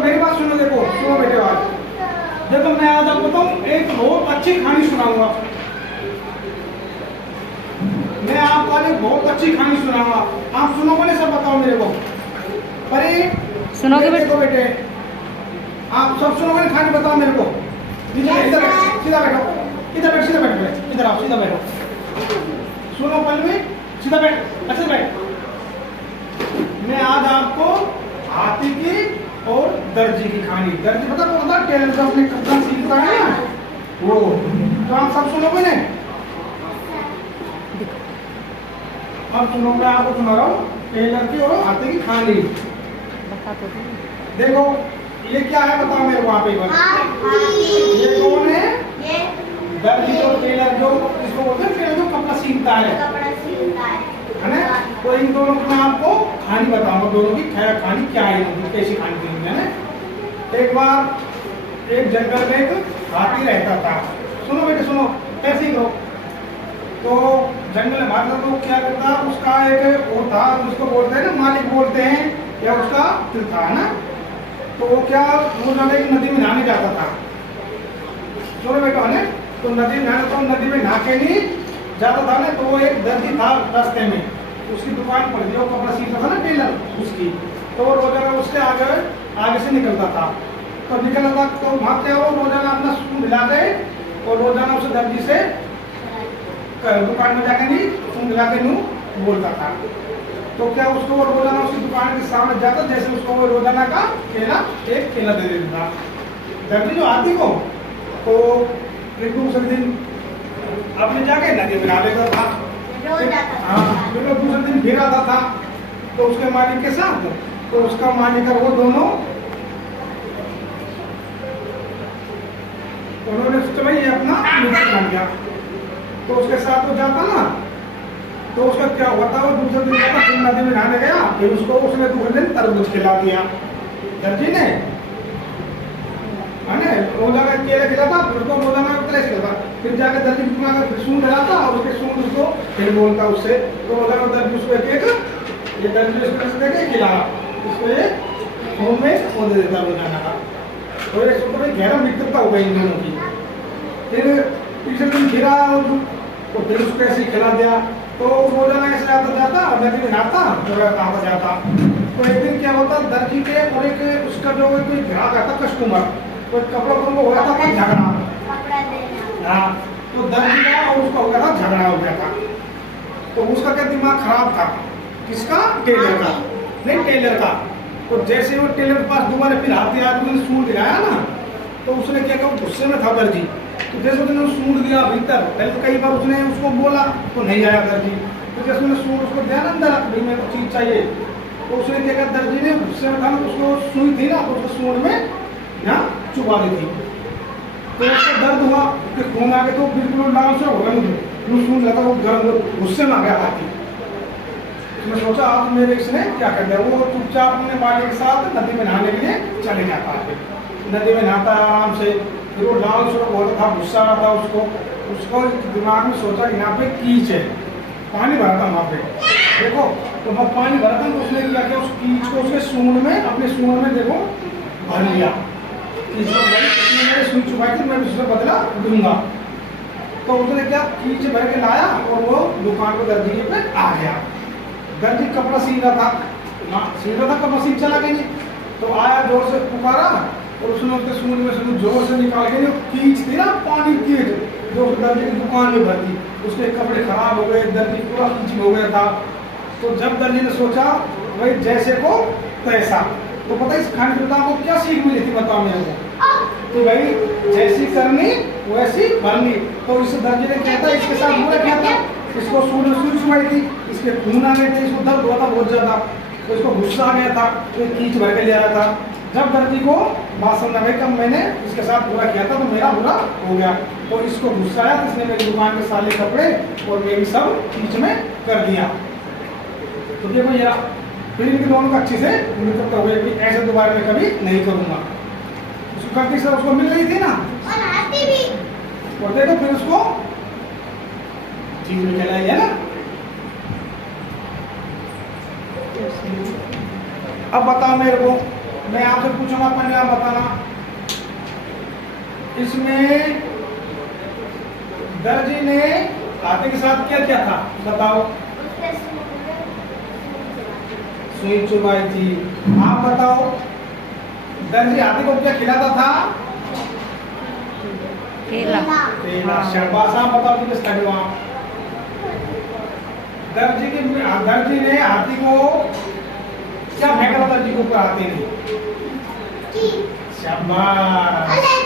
मेरी बात सुनो, देखो सुनो बेटे बात। देखो मैं आज आपको बताऊं, एक बहुत अच्छी कहानी सुनाऊंगा। मैं आपको आज एक बहुत अच्छी कहानी सुनाऊंगा। आप सुनोगे ना, सब बताओ मेरे को। अरे सुनोगे देखो बेटे, आप सब सुनोगे ना कहानी, बताओ मेरे को। इधर सीधा बैठो, इधर बैठ, सीधा बैठो, इधर आओ, सीधा बैठो। सुनो पहले, सीधा बैठ, अच्छे बैठ। मैं आज आपको हाथी की और दर्जी की कहानी, दर्जी पता कौन होता है? टेलर जो अपने कपड़ा सीखता है ना, वो। तो आप सब सुनोगे ना? अब सुनो, मैं आपको सुना रहा हूँ टेलर की और हाथी की कहानी। देखो ये क्या है, बताओ मेरे को आप एक बार। ये कौन है? दर्जी और टेलर, जो इसको बोलते हैं टेलर, जो कपड़ा सीखता है ना। तो इन दोनों की मैं आपको कहानी बताऊंगा, दोनों की कहानी क्या है, कैसी कहानी थी, है ना। एक बार एक जंगल में एक हाथी रहता था। सुनो बेटे सुनो, कैसे ही करो। तो जंगल में भागता तो क्या करता, उसका एक वो था, उसको बोलते हैं ना मालिक बोलते हैं, या उसका दिल था ना। तो वो क्या, वो नदी में नहाने जाता था। सुनो बेटा है, तो नदी में नहाने, तो नदी में नहा के नहीं जाता था ना। तो वो एक दर्जी था रास्ते में, उसकी दुकान पड़ गई, वो कपड़ा सीखता था ना टेलर उसकी। तो वो रोजाना उसके आगे से निकलता था। तो निकलता था तो वहाँ क्या, वो रोजाना अपना सूट मिला के, और रोजाना उसे दर्जी से दुकान में जाके नहीं सूट मिला के नू बोलता था। तो क्या उसको वो रोजाना उसकी दुकान के सामने जाता, जैसे उसको वो रोजाना का केला, एक केला दे देता था दर्जी जो हाथी को। तो एक दूसरे दिन अपने जाके नदी में नहा लेता था। हाँ, फिर दूसरे दिन फिर आता था तो उसके मालिक के साथ। तो उसका मालिक और वो दोनों, उन्होंने सोचा भाई ये अपना मित्र बन गया। तो उसके साथ वो जाता ना, तो उसका क्या हुआ था, वो दूसरे दिन जाता, फिर नदी में नहाने गया, फिर उसको उसने दूसरे दिन तरबूज खिला दिया दर्जी ने, है ना। रोजाना केले खिलाता, फिर उसको रोजाना केले खिलाता, फिर जाकर दर्जी फिर सूंड लगाता, और उसके सूंड उसको फिर बोलता उससे। तो रोजाना दर्जी उसको एक ये दर्जी उसको देके खिला, उसको ये मुंह में वो दे देता रोजाना का। तो ये सोचो भाई गहरा मित्रता हो गई इन दोनों की। फिर तीसरे दिन खिला, तो फिर उसको ऐसे ही खिला दिया। तो रोजाना ऐसे आता जाता, नदी में नहाता, आता जाता। तो एक दिन क्या होता, दर्जी के और एक उसका जो कोई ग्राहक आता, कस्टमर, तो कपड़ा को हो गया था कोई झगड़ा। हाँ, तो दर्जी का और उसका हो गया था झगड़ा, हो गया था। तो उसका क्या दिमाग खराब था, किसका? टेलर का, नहीं टेलर का। तो जैसे वो टेलर के पास दोबारा फिर हाथी आदमी ने सूट गिराया ना, तो उसने क्या कहा, गुस्से में था दर्जी। तो जैसे उसने सूट दिया भीतर, पहले तो कई बार उसने उसको बोला तो नहीं आया दर्जी। तो जैसे उसने सूट उसको दिया ना अंदर, भाई मेरे को चीज चाहिए, तो उसने क्या कहा, दर्जी ने गुस्से में था ना, उसको सुई थी ना, तो उसको सूट में यहाँ चुपा दी थी। तो उसको दर्द हुआ कि खून आ गया, तो बिल्कुल डाल से होगा नहीं, सूट लगा, वो गर्म गुस्से में आ गया हाथी। उसने सोचा आप मेरे इसने क्या कर दिया। वो चुपचाप अपने मालिक के साथ नदी में नहाने के लिए चले जाता है। नदी में नहाता आराम से, फिर वो डाल से बोलता था, गुस्सा आ रहा था उसको दिमाग में सोचा कि यहाँ पे कीच है, पानी भरा था वहाँ पे, देखो। तो वहाँ पानी भरा था, तो उसने क्या किया, उस कीच को उसके सूंड में, अपने सूंड में देखो भर लिया। सुई चुपाई थी, मैं उससे बदला दूंगा। तो उसने क्या, कीच भर के लाया, और वो दुकान को दर्जी पे आ गया। दर्जी कपड़ा सीख रहा था, कपड़ा सीख चला गया नहीं। तो आया, जोर से पुकारा, और उसने उसके सूंड में से जोर से निकाल के कीच थी ना, पानी की, जो दर्जी की दुकान में भरती, उसके कपड़े खराब हो गए, दर्जी पूरा कीच हो गया था। तो जब दर्जी ने सोचा भाई जैसे को तैसा, तो पता है इस कहानी में आपको क्या सीख मिली थी, बताओ मेरे को। तो भाई जैसी करनी वैसी भरनी। तो इस दर्जी ने क्या था, इसके साथ बुरा क्या था, इसको सूंड में सुई चुभाई थी, इसके खून आ गए थे, इसको दर्द हुआ था बहुत ज्यादा, तो इसको गुस्सा आ गया था, तो कीच भर के ले आया था। जब दर्जी को बात समझ आई, कब मैंने इसके साथ बुरा किया था, तो मेरा बुरा हो गया, तो इसको गुस्सा आया, इसने मेरी दुकान के सारे कपड़े और मेरी सब कीच में कर दिया। तो देखो ये फिर इनके दोनों का अच्छे से मित्रता हो गई कि ऐसे दोबारा मैं कभी नहीं करूंगा। उसको गलती से उसको मिल गई थी ना, और देखो फिर उसको चीज में चलाई है ना। अब बताओ मेरे को, मैं आपसे पूछूंगा, पहले आप बताना। इसमें दर्जी ने हाथी के साथ क्या क्या था, बताओ। सुई चुबाई थी। आप बताओ, दर्जी हाथी को क्या खिलाता था? केला। केला। शाबाश। आप बताओ कि किसका जवाब? दर्जी ने हाथी को क्या फेंका था? दर्जी को ऊपर हाथी ने। शाबाश।